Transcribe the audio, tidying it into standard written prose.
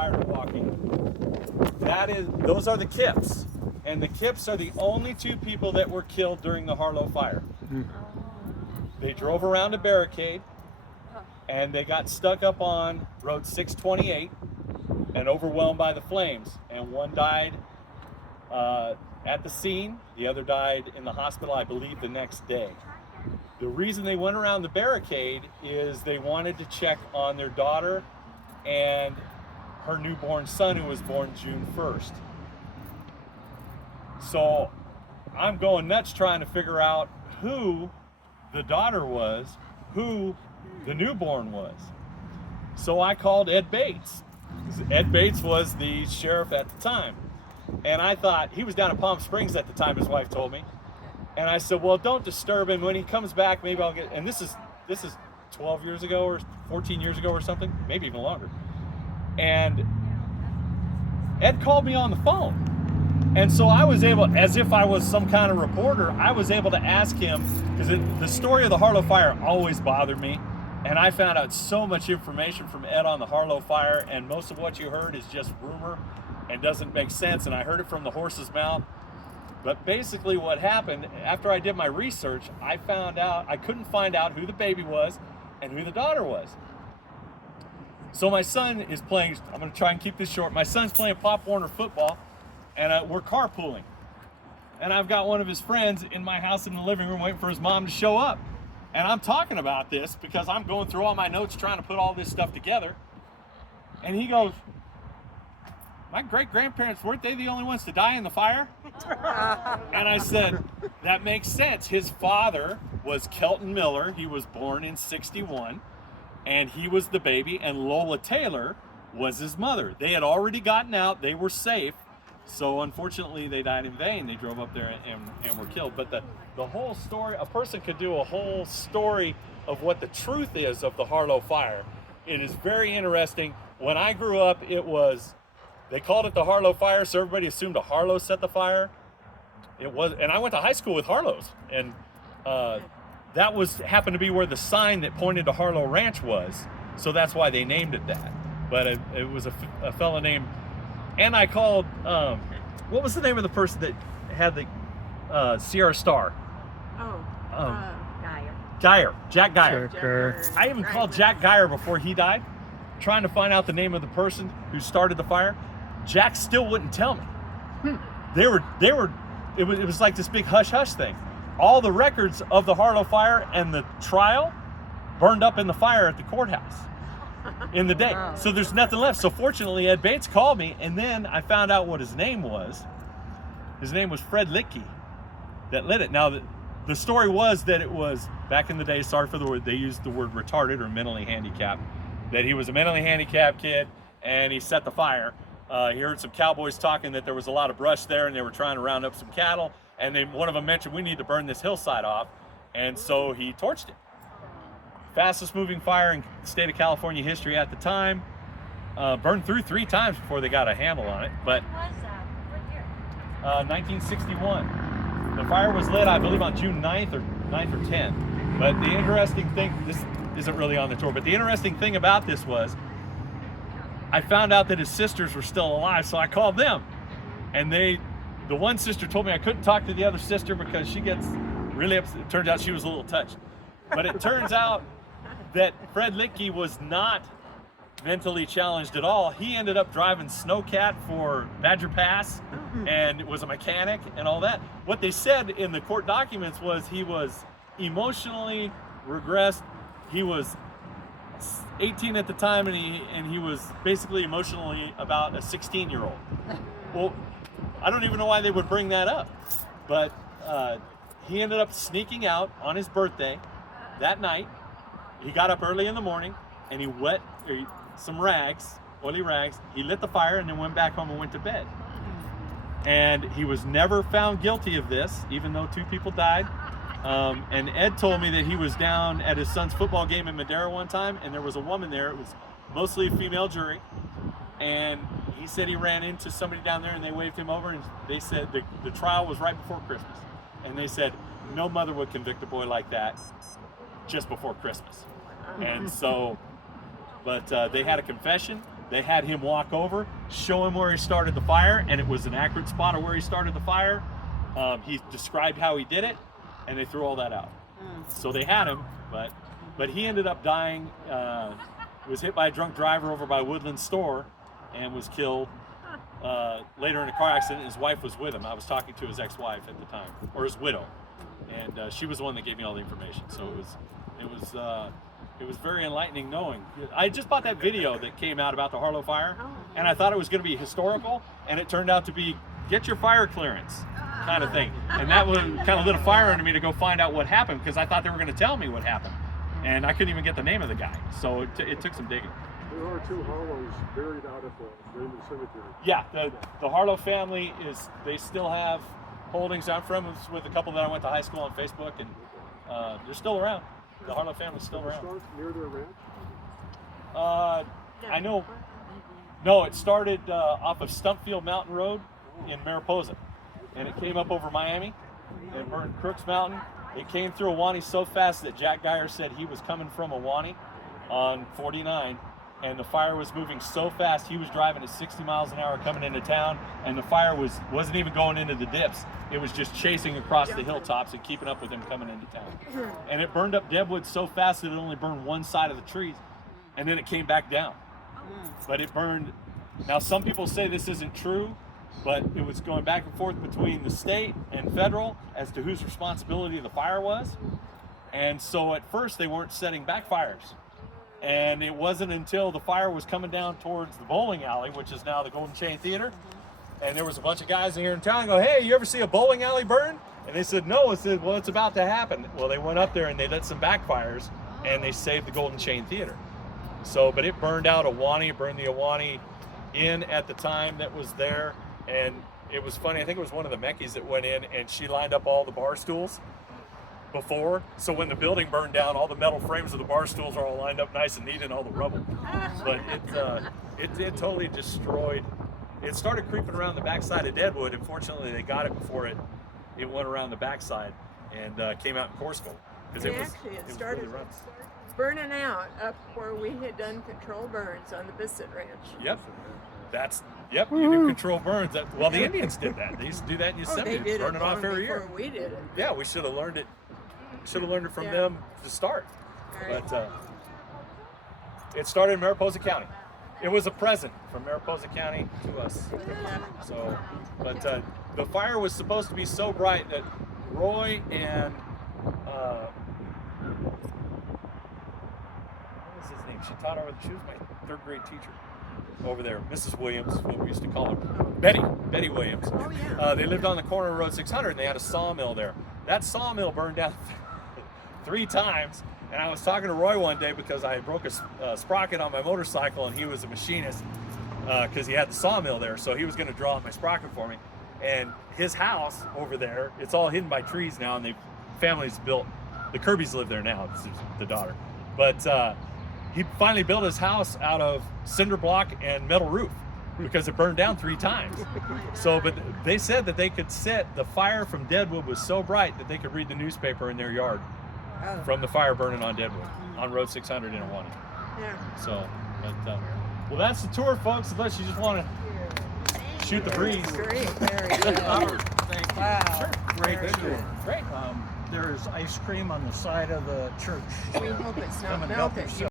tired of walking. Those are the Kips. And the Kips are the only two people that were killed during the Harlow fire. They drove around a barricade and they got stuck up on Road 628 and overwhelmed by the flames. And one died at the scene, the other died in the hospital, I believe, the next day. The reason they went around the barricade is they wanted to check on their daughter and her newborn son, who was born June 1st. So I'm going nuts trying to figure out who the daughter was, who the newborn was. So I called Ed Bates. Ed Bates was the sheriff at the time. And I thought, he was down in Palm Springs at the time, his wife told me. And I said, well, don't disturb him. When he comes back, maybe I'll get, and this is 12 years ago or 14 years ago or something, maybe even longer. And Ed called me on the phone. And so I was able, as if I was some kind of reporter, I was able to ask him, because the story of the Harlow fire always bothered me. And I found out so much information from Ed on the Harlow fire, and most of what you heard is just rumor and doesn't make sense. And I heard it from the horse's mouth. But basically what happened, after I did my research, I found out, I couldn't find out who the baby was and who the daughter was. So my son is playing, I'm going to try and keep this short, my son's playing Pop Warner football, and we're carpooling. And I've got one of his friends in my house in the living room waiting for his mom to show up. And I'm talking about this because I'm going through all my notes trying to put all this stuff together. And he goes, my great-grandparents, weren't they the only ones to die in the fire? And I said, that makes sense. His father was Kelton Miller. He was born in '61, and he was the baby, and Lola Taylor was his mother. They had already gotten out. They were safe. So unfortunately, they died in vain. They drove up there and were killed. But the whole story, a person could do a whole story of what the truth is of the Harlow fire. It is very interesting. When I grew up, they called it the Harlow fire, so everybody assumed a Harlow set the fire. It was, and I went to high school with Harlows, and that happened to be where the sign that pointed to Harlow Ranch was. So that's why they named it that. But it was a fellow named. And I called, what was the name of the person that had the Sierra Star? Geyer, Jack Geyer. Sure. I even called Jack Geyer before he died, trying to find out the name of the person who started the fire. Jack still wouldn't tell me. It was like this big hush-hush thing. All the records of the Harlow fire and the trial burned up in the fire at the courthouse in the day. Wow. So there's nothing left. So fortunately, Ed Bates called me, and then I found out what his name was. His name was Fred Litke that lit it. Now, the story was that it was, back in the day, sorry for the word, they used the word retarded or mentally handicapped, that he was a mentally handicapped kid, and he set the fire. He heard some cowboys talking that there was a lot of brush there, and they were trying to round up some cattle, and then one of them mentioned, we need to burn this hillside off, and so he torched it. Fastest moving fire in the state of California history at the time. Burned through 3 times before they got a handle on it. But When was that? What year? 1961. The fire was lit, I believe, on June 9th or 10th. But the interesting thing, this isn't really on the tour, but the interesting thing about this was I found out that his sisters were still alive, so I called them. And the one sister told me I couldn't talk to the other sister because she gets really upset. It turns out she was a little touched. But it turns out that Fred Litke was not mentally challenged at all. He ended up driving Snowcat for Badger Pass and was a mechanic and all that. What they said in the court documents was he was emotionally regressed. He was 18 at the time, and he was basically emotionally about a 16-year-old. Well, I don't even know why they would bring that up, but he ended up sneaking out on his birthday that night. He got up early in the morning and he wet some rags, oily rags. He lit the fire and then went back home and went to bed. And he was never found guilty of this, even though 2 people died. And Ed told me that he was down at his son's football game in Madera one time, and there was a woman there. It was mostly a female jury. And he said he ran into somebody down there and they waved him over, and they said the trial was right before Christmas. And they said no mother would convict a boy like that just before Christmas. And so, but they had a confession, They had him walk over, show him where he started the fire, and it was an accurate spot of where he started the fire. He described how he did it, and they threw all that out. So they had him, but he ended up dying. Was hit by a drunk driver over by Woodland Store, and was killed later in a car accident. His wife was with him. I was talking to his ex-wife at the time, or his widow, and she was the one that gave me all the information. So it was very enlightening knowing. I just bought that video that came out about the Harlow fire, and I thought it was going to be historical, and it turned out to be get your fire clearance kind of thing. And that was kind of lit a fire under me to go find out what happened, because I thought they were going to tell me what happened, and I couldn't even get the name of the guy. So it took some digging. There are 2 Harlows buried out at the Raymond Cemetery. Yeah, the Harlow family they still have holdings. I'm friends with a couple that I went to high school on Facebook, and they're still around. The Harlow family's still around. Did it start near their ranch? I know. No, it started off of Stumpfield Mountain Road in Mariposa, and it came up over Miami and burned Crooks Mountain. It came through Ahwahnee so fast that Jack Geyer said he was coming from Ahwahnee on 49, and the fire was moving so fast he was driving at 60 miles an hour coming into town, and the fire wasn't even going into the dips. It was just chasing across the hilltops and keeping up with him coming into town. And it burned up deadwood so fast that it only burned one side of the trees, and then it came back down. But it burned. Now some people say this isn't true, but it was going back and forth between the state and federal as to whose responsibility the fire was. And so at first they weren't setting backfires. And it wasn't until the fire was coming down towards the bowling alley, which is now the Golden Chain Theater, and there was a bunch of guys in here in town go, "Hey, you ever see a bowling alley burn?" And they said, "No." I said, "Well, it's about to happen." Well, they went up there and they lit some backfires, and they saved the Golden Chain Theater. So, but it burned out Ahwahnee, burned the Ahwahnee Inn at the time that was there. And it was funny, I think it was one of the Meckies that went in, and she lined up all the bar stools before. So when the building burned down, all the metal frames of the bar stools are all lined up nice and neat in all the rubble. But it totally destroyed. It started creeping around the backside of Deadwood, and fortunately they got it before it went around the backside and came out in Corseville. Because it started really burning out up where we had done control burns on the Bissett Ranch. Yep, you do control burns. Well, the Indians did that. They used to do that in Yosemite, they did burn it off every year. Before we did it. Yeah, we should have learned it. From them to start. Right. But it started in Mariposa County. It was a present from Mariposa County to us. So, but the fire was supposed to be so bright that Roy and what was his name? She taught over. She was my 3rd grade teacher over there, Mrs. Williams, what we used to call her, Betty Williams. Oh yeah. They lived on the corner of Road 600, and they had a sawmill there. That sawmill burned down 3 times, and I was talking to Roy one day because I broke a sprocket on my motorcycle, and he was a machinist because he had the sawmill there, so he was going to draw out my sprocket for me. And his house over there, it's all hidden by trees now, and the family's built. The Kirbys live there now. This is the daughter, but he finally built his house out of cinder block and metal roof because it burned down 3 times. So, but they said that they could the fire from Deadwood was so bright that they could read the newspaper in their yard from the fire burning on Deadwood on Road 600 in Ahwahnee. Yeah. So, but, well, that's the tour, folks, unless you just want to shoot the breeze. Great, very good. Thank you. Wow. Sure. Great tour. Great. There is ice cream on the side of the church. We hope it's not Come and help melted. yourself.